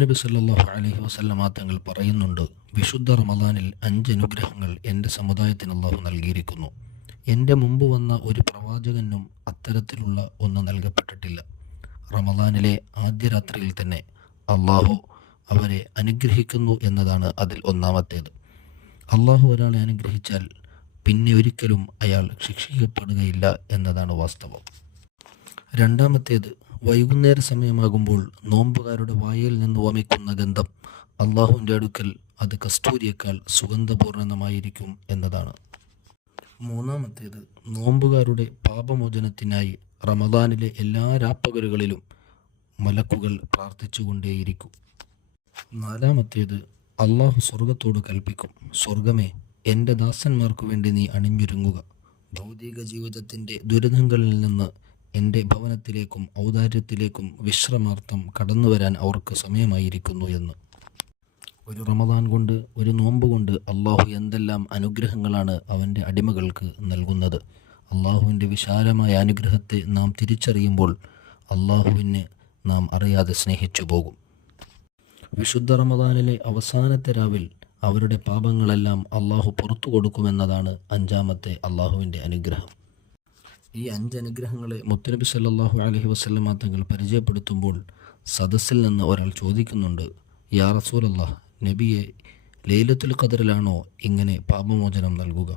മുത്തുനബി സല്ലല്ലാഹു അലൈഹി വസല്ലമ തങ്ങൾ പറയുന്നുണ്ട്, വിശുദ്ധ റമദാനിൽ 5 അനുഗ്രഹങ്ങൾ എൻ്റെ സമുദായത്തിന് അല്ലാഹു നൽകിയിരിക്കുന്നു. എൻ്റെ മുമ്പ് വന്ന ഒരു പ്രവാചകനും അത്തരത്തിലുള്ള ഒന്ന് നൽകപ്പെട്ടിട്ടില്ല. റമദാനിലെ ആദ്യ രാത്രിയിൽ തന്നെ അല്ലാഹു അവരെ അനുഗ്രഹിക്കുന്നു എന്നതാണ് അതിൽ ഒന്നാമത്തേത്. അല്ലാഹു ഒരാളെ അനുഗ്രഹിച്ചാൽ പിന്നെ ഒരിക്കലും അയാൾ ശിക്ഷിക്കപ്പെടുകയില്ല എന്നതാണ് വാസ്തവം. രണ്ടാമത്തേത്, വൈകുന്നേര സമയമാകുമ്പോൾ നോമ്പുകാരുടെ വായിൽ നിന്ന് വമിക്കുന്ന ഗന്ധം അള്ളാഹുവിൻ്റെ അടുക്കൽ അത് കസ്തൂരിയേക്കാൾ സുഗന്ധപൂർണമായിരിക്കും എന്നതാണ്. മൂന്നാമത്തേത്, നോമ്പുകാരുടെ പാപമോചനത്തിനായി റമദാനിലെ എല്ലാ രാപ്പകലുകളിലും മലക്കുകൾ പ്രാർത്ഥിച്ചുകൊണ്ടേയിരിക്കും. നാലാമത്തേത്, അള്ളാഹു സ്വർഗത്തോട് കൽപ്പിക്കും, സ്വർഗമേ, എൻ്റെ ദാസന്മാർക്കു വേണ്ടി നീ അണിഞ്ഞൊരുങ്ങുക. ഭൗതിക ജീവിതത്തിൻ്റെ ദുരിതങ്ങളിൽ നിന്ന് എൻ്റെ ഭവനത്തിലേക്കും ഔദാര്യത്തിലേക്കും വിശ്രമാർത്ഥം കടന്നു വരാൻ അവർക്ക് സമയമായിരിക്കുന്നു എന്ന്. ഒരു റമദാൻ കൊണ്ട്, ഒരു നോമ്പ് കൊണ്ട് അള്ളാഹു എന്തെല്ലാം അനുഗ്രഹങ്ങളാണ് അവൻ്റെ അടിമകൾക്ക് നൽകുന്നത്. അള്ളാഹുവിൻ്റെ വിശാലമായ അനുഗ്രഹത്തെ നാം തിരിച്ചറിയുമ്പോൾ അള്ളാഹുവിനെ നാം അറിയാതെ സ്നേഹിച്ചു പോകും. വിശുദ്ധ റമദാനിലെ അവസാനത്തെ രാവിൽ അവരുടെ പാപങ്ങളെല്ലാം അള്ളാഹു പുറത്തു കൊടുക്കുമെന്നതാണ് അഞ്ചാമത്തെ അള്ളാഹുവിൻ്റെ അനുഗ്രഹം. ഈ 5 അനുഗ്രഹങ്ങളെ മുത്തുനബി സല്ലല്ലാഹു അലൈഹി വസല്ലമ തങ്ങൾ പരിചയപ്പെടുത്തുമ്പോൾ സദസ്സിൽ നിന്ന് ഒരാൾ ചോദിക്കുന്നുണ്ട്, യാ റസൂലല്ലാഹ്, നബിയെ, ലൈലത്തുൽ ഖദറിലാണോ ഇങ്ങനെ പാപമോചനം നൽകുക?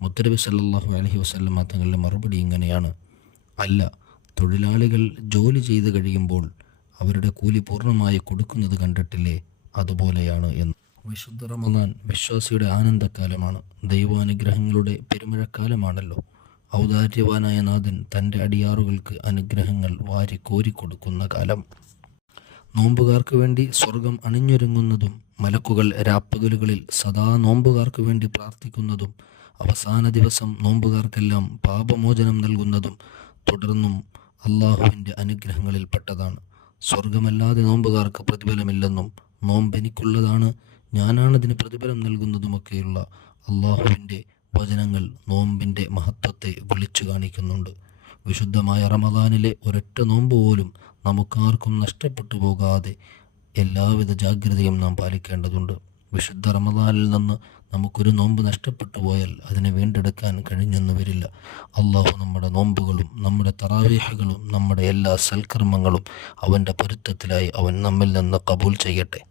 മുത്തുനബി സല്ലല്ലാഹു അലൈഹി വസല്ലമ തങ്ങളുടെ മറുപടി ഇങ്ങനെയാണ്, അല്ല, തൊഴിലാളികൾ ജോലി ചെയ്ത് കഴിയുമ്പോൾ അവരുടെ കൂലി പൂർണ്ണമായി കൊടുക്കുന്നത് കണ്ടിട്ടില്ലേ, അതുപോലെയാണ് എന്ന്. വിശുദ്ധ റമദാൻ വിശ്വാസിയുടെ ആനന്ദക്കാലമാണ്, ദൈവാനുഗ്രഹങ്ങളുടെ പെരുമഴക്കാലമാണല്ലോ. ഔദാര്യവാനായ നാഥൻ തൻ്റെ അടിയാറുകൾക്ക് അനുഗ്രഹങ്ങൾ വാരി കോരിക്കൊടുക്കുന്ന കാലം. നോമ്പുകാർക്ക് വേണ്ടി സ്വർഗം അണിഞ്ഞൊരുങ്ങുന്നതും മലക്കുകൾ രാപ്പകലുകളിൽ സദാ നോമ്പുകാർക്ക് വേണ്ടി പ്രാർത്ഥിക്കുന്നതും അവസാന ദിവസം നോമ്പുകാർക്കെല്ലാം പാപമോചനം നൽകുന്നതും തുടർന്നും അള്ളാഹുവിൻ്റെ അനുഗ്രഹങ്ങളിൽപ്പെട്ടതാണ്. സ്വർഗമല്ലാതെ നോമ്പുകാർക്ക് പ്രതിഫലമില്ലെന്നും നോമ്പെനിക്കുള്ളതാണ്, ഞാനാണതിന് പ്രതിഫലം നൽകുന്നതുമൊക്കെയുള്ള അള്ളാഹുവിൻ്റെ വചനങ്ങൾ നോമ്പിൻ്റെ മഹത്വത്തെ വിളിച്ചു കാണിക്കുന്നുണ്ട്. വിശുദ്ധമായ റമദാനിലെ ഒരൊറ്റ നോമ്പ് പോലും നമുക്കാർക്കും നഷ്ടപ്പെട്ടു പോകാതെ എല്ലാവിധ ജാഗ്രതയും നാം പാലിക്കേണ്ടതുണ്ട്. വിശുദ്ധ റമദാനിൽ നിന്ന് നമുക്കൊരു നോമ്പ് നഷ്ടപ്പെട്ടു പോയാൽ അതിനെ വീണ്ടെടുക്കാൻ കഴിഞ്ഞെന്ന് വരില്ല. അള്ളാഹു നമ്മുടെ നോമ്പുകളും നമ്മുടെ തറാവീഹുകളും നമ്മുടെ എല്ലാ സൽക്കർമ്മങ്ങളും അവൻ്റെ പൊരുത്തത്തിലായി അവൻ നമ്മിൽ നിന്ന് കബൂൽ ചെയ്യട്ടെ.